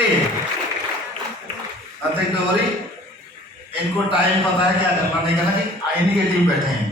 चलिए, nothing to worry, इनको time पता है क्या करना नहीं करना कि आईनी के टीम बैठे हैं।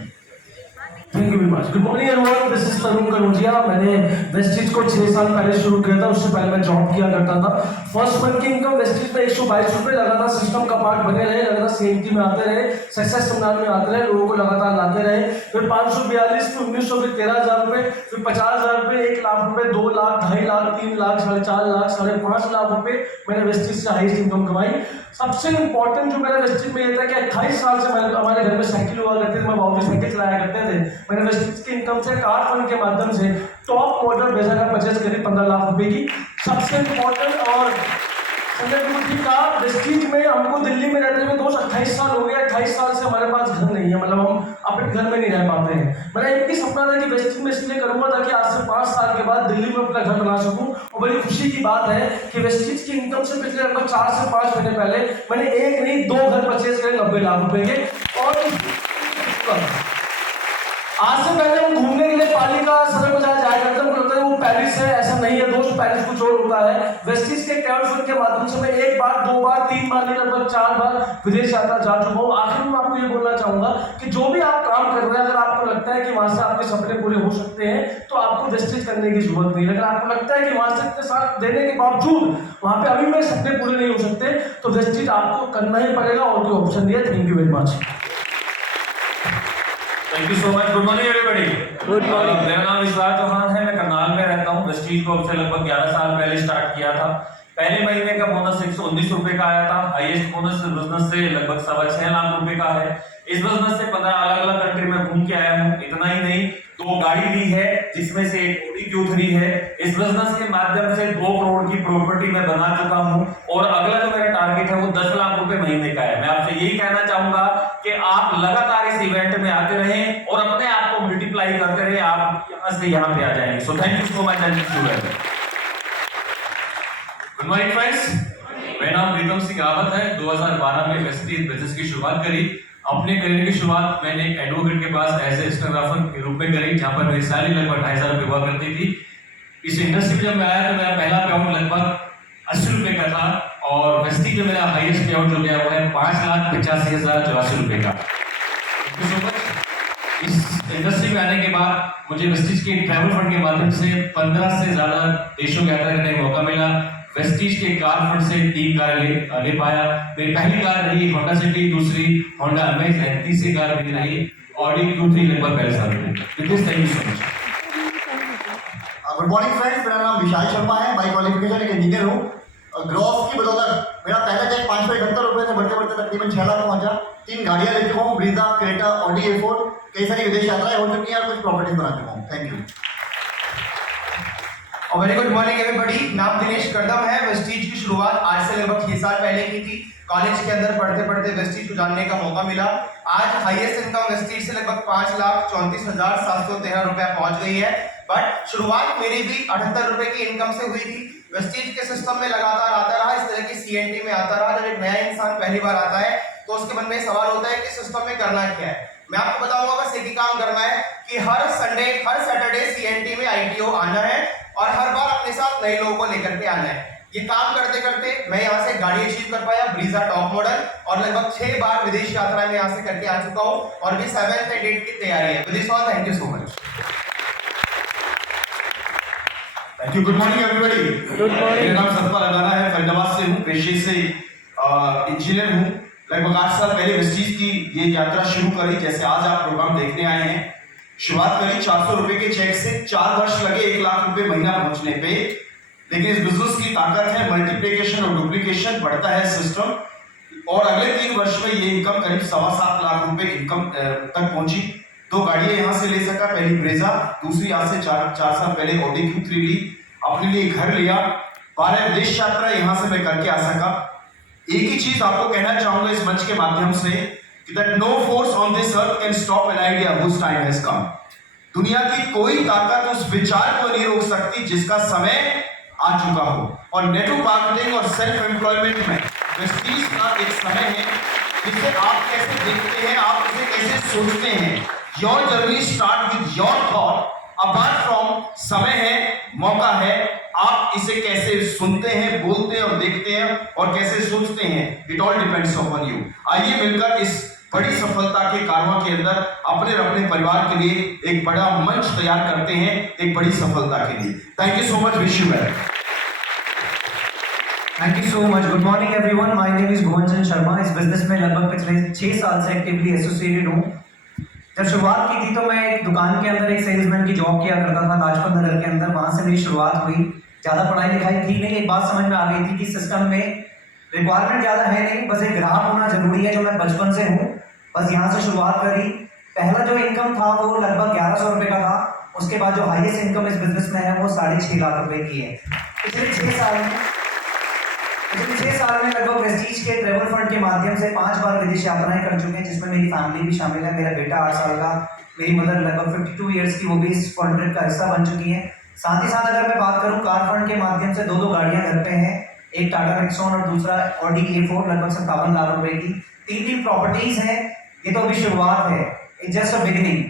Thank you very much. Good morning everyone, this is Tarun Kanaujia. मैंने वेस्टिज को 6 साल पहले शुरू किया था। उससे पहले मैं जॉब किया करता था। फर्स्ट मंथ की इनकम वेस्टिज में 122 रुपये लगा था। सिस्टम का पार्ट बने रहे, लगा था सीएमटी में आते रहे, सक्सेस सेमिनार में आते रहे, लोगों को लगातार लाते रहे। फिर 542, फिर 1900, फिर 13,000 रुपये, फिर 50,000 रुपये, 1 लाख रुपये, 2 लाख, 2.5 लाख, 3 लाख, 4.5 लाख, 5.5 लाख रुपये मैंने वेस्टिज से हाईएस्ट इनकम कमाई। सबसे इंपॉर्टेंट जो मेरा वेस्टिज में ये था कि 28 साल से मैंने हमारे घर में साइकिल हुआ करते थे, मैं बाउंड्री साइकिल चलाया करते थे। मैंने वेस्टिज की इनकम से कार फंड के माध्यम से टॉप मॉडल ब्रेजा का परचेज करी 15 लाख रुपए की। सबसे इंपॉर्टेंट और संजय गुरुजी का वेस्टिज में हमको दिल्ली में रहते हुए दोस्त 28 साल हो गए। 28 साल से हमारे पास घर नहीं है, मतलब हम अपने घर में नहीं रह पाते हैं। मेरा एक ही सपना था कि वेस्टिज में इसलिए करूंगा ताकि आज से 5 साल के बाद दिल्ली में अपना घर बना सकूं। और बड़ी खुशी की बात है कि वेस्टिज की इनकम से पिछले लगभग 4 से 5 महीने पहले मैंने एक नहीं 2 घर परचेज करे 90 लाख रुपए के। और आज से पहले हम घूमने के लिए पालिका सदर बाजार जाया करते हैं, लगता है वो पेरिस है, ऐसा नहीं है दोस्त, पेरिस कुछ और होता है। वेस्टिज के ट्रैवल फंड के माध्यम से मैं 1 बार, 2 बार, 3 बार, लगभग 4 बार विदेश यात्रा जा चुका हूँ। आखिर में आपको ये बोलना चाहूंगा कि जो भी आप काम कर रहे हैं, अगर आपको लगता है कि वहां से आपके सपने पूरे हो सकते हैं तो आपको वेस्टिज करने की जरूरत नहीं है। अगर आपको लगता है कि वहां से इतने साथ देने के बावजूद वहां पे अभी मेरे सपने पूरे नहीं हो सकते तो वेस्टिज आपको करना ही पड़ेगा और कोई ऑप्शन नहीं है। Thank you very much. Thank you so much. Good morning everybody. Good morning. मेरा नाम विश्वास चौहान है, मैं करनाल में रहता हूँ। वेस्टिज को अब से लगभग 11 साल पहले स्टार्ट किया था। पहले महीने का बोनस 119 रुपए का आया था। हाईएस्ट बोनस बिजनेस से लगभग 6.25 लाख रुपए का है। इस बिजनेस से 15 अलग अलग कंट्री में घूम के आया हूँ। इतना ही नहीं, 2 गाड़ी ली है जिसमें से एक Audi Q3 है। इस बिजनेस के माध्यम से 2 करोड़ की प्रॉपर्टी मैं बना चुका हूँ और अगला जो मेरा टारगेट है वो 10 लाख रुपए महीने का है। मैं आपसे यही कहना चाहूंगा कि आप लगातार इस इवेंट में आते रहें और अपने आप को मल्टीप्लाई करते रहे, आप यहां से यहां पे आ जाएंगे। So thank you so much and good morning friends. मेरा नाम प्रीतम सिंह रावत है। 2012 में वेस्टिज बिजनेस की शुरुआत करी। अपने करियर की शुरुआत मैंने एक एडवोकेट के पास एज ए स्टेनोग्राफर के रूप में करी, जहां पर मेरी सैलरी लगभग 2,500 रुपये हुआ करती थी। इस इंडस्ट्री में जब मैं आया तो मेरा पहला पे आउट लगभग 80 रुपये का था और वेस्टिज में मेरा हाईएस्ट पे आउट जो गया वो है 5,85,084 रुपये का। Thank you so much. इस इंडस्ट्री में आने के बाद मुझे वेस्टिज के ट्रैवल फंड के माध्यम से 15 से ज्यादा देशों की यात्रा करने का मौका मिला। वेस्टिज के कार फंड से 3 कार ले पाया। मेरी पहली कार रही होंडा सिटी, दूसरी होंडा अमेज एंड तीसरी कार मेरी रही Audi Q3 लगभग 15 साल में। Thank you so much. Good morning friends, मेरा नाम विशाल शर्मा है। बाई क्वालिफिकेशन एक इंजीनियर हूँ। ग्रोथ की बदौलत मेरा पहला चेक 571 रुपये से बढ़ते बढ़ते तकरीबन 6 लाख पहुंचा। 3 गाड़ियां ले चुका हूँ, ब्रीजा, क्रेटा, Audi A4। कई सारी विदेश यात्राएं हो चुकी हैं और कुछ प्रॉपर्टीज बना चुका हूँ। Thank you. और वेरी गुड मॉर्निंग एवरीबॉडी। नाम दिनेश करदम है। वेस्टिज की शुरुआत आज से लगभग 6 साल पहले की थी। कॉलेज के अंदर पढ़ते पढ़ते वेस्टिज को जानने का मौका मिला। आज हाईएस्ट इनकम वेस्टिज से लगभग 5,34,713 रुपया पहुंच गई है। बट शुरुआत मेरी भी 78 रुपए की इनकम से हुई थी। वेस्टिज के सिस्टम में लगातार आता रहा, इस तरह की सीएनटी में आता रहा। जब एक नया इंसान पहली बार आता है तो उसके मन में सवाल होता है कि सिस्टम में करना क्या है। मैं आपको बताऊंगा बस एक ही काम करना है कि हर संडे, हर सैटरडे सीएनटी में आईटीओ आना है और हर बार अपने साथ नए लोगों को लेकर के आना है। ये काम करते करते मैं यहाँ से गाड़ी अचीव कर पाया, ब्रीजा टॉप मॉडल, और लगभग 6 बार विदेश यात्रा में यहाँ से करके आ चुका हूँ और भी 7th एंड 8th की तैयारी है। This all, thank you so much. Thank you. Good morning everybody. Good morning. मेरा नाम सतपाल अदाना है, फरीदाबाद से हूँ, पेशे से इंजीनियर हूँ। लगभग 8 साल पहले वेस्टिज की ये यात्रा शुरू करी, जैसे आज आप प्रोग्राम देखने आए हैं। शुरुआत करी 400 रुपए के चेक से। 4 वर्ष लगे 1 लाख रुपए महीना पहुंचने पे। लेकिन इस बिजनेस की ताकत है मल्टीप्लिकेशन और डुप्लीकेशन, बढ़ता है सिस्टम। और अगले 3 वर्ष में ये इनकम करीब 7.25 लाख रुपए इनकम तक पहुंची। 2 गाड़ियां यहाँ से ले सका, पहली ब्रेजा, दूसरी आज से 4 साल पहले Audi Q3 ली। अपने लिए घर लिया। 12 विदेश यात्रा यहाँ से मैं करके आ सका। एक ही चीज आपको कहना चाहूंगा इस मंच के माध्यम से कि that no force on this earth can stop an idea whose time has come। दुनिया की कोई ताकत उस विचार को नहीं रोक सकती जिसका समय आ चुका हो। और नेटवर्क मार्केटिंग और सेल्फ एम्प्लॉयमेंट में वेस्टिज का एक समय है जिसे आप कैसे देखते हैं, आप इसे कैसे सोचते हैं। Your journey start with your thought apart from समय है, मौका है, आप इसे कैसे सुनते हैं, बोलते हैं और देखते हैं और कैसे सोचते हैं, it all depends upon you. आइए मिलकर इस बड़ी सफलता के कारवां के अंदर अपने और अपने परिवार के लिए एक बड़ा मंच तैयार करते हैं, एक बड़ी सफलता के लिए। Thank you so much, wish you well. Thank you so much. Good morning everyone, my name is Bhuvan Chand Sharma. इस बिजनेस में लगभग पिछले 6 साल से एक्टिवली एसोसिएटेड हूँ। जब शुरुआत की थी तो मैं एक दुकान के अंदर एक सेल्समैन की जॉब किया करता था लाजपत नगर के अंदर। वहाँ से मेरी शुरुआत हुई। ज़्यादा पढ़ाई लिखाई थी नहीं, एक बात समझ में आ गई थी कि सिस्टम में रिक्वायरमेंट ज़्यादा है नहीं, बस एक ग्राहक होना जरूरी है, जो मैं बचपन से हूँ। बस यहाँ से शुरुआत करी। पहला जो इनकम था वो लगभग 1100 रुपये का था। उसके बाद जो हाईएस्ट इनकम इस बिजनेस में है वो 6.5 लाख रुपए की है। पिछले 6 साल में लगभग वेस्टीज के ट्रेवल फंड के माध्यम से 5 बार विदेश यात्राएं कर चुके हैं, जिसमें मेरी फैमिली भी शामिल है। मेरा बेटा 8 साल का, मेरी मदर लगभग 52 ईयर्स की, वो भी इस फंड ट्रिप का हिस्सा बन चुकी है। साथ ही साथ अगर मैं बात करूं, कार फंड के माध्यम से 2 गाड़ियां घर पे हैं, एक टाटा नेक्सॉन और दूसरा ऑडी A4 लगभग 57 लाख रुपए की। 3 प्रॉपर्टीज हैं। ये तो अभी शुरुआत है, इट्स जस्ट अ बिगिनिंग।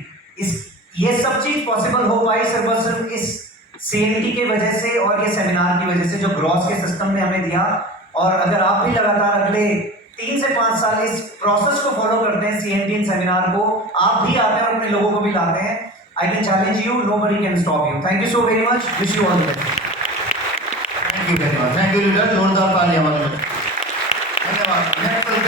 ये सब चीज पॉसिबल हो पाई सिर्फ और सिर्फ इस CNT के वजह से और ये सेमिनार की वजह से, जो ग्रॉस के सिस्टम ने हमें दिया। और अगर आप भी लगातार अगले 3 से 5 साल इस प्रोसेस को फॉलो करते हैं, CNT सेमिनार को, आप भी आते हैं और अपने लोगों को भी लाते हैं, I can challenge you, nobody can stop you. Thank you so very much, wish you all the best. Thank you very much. Thank you leader, जोरदार तालियां हमारे लिए। धन्यवाद। नेक्स्ट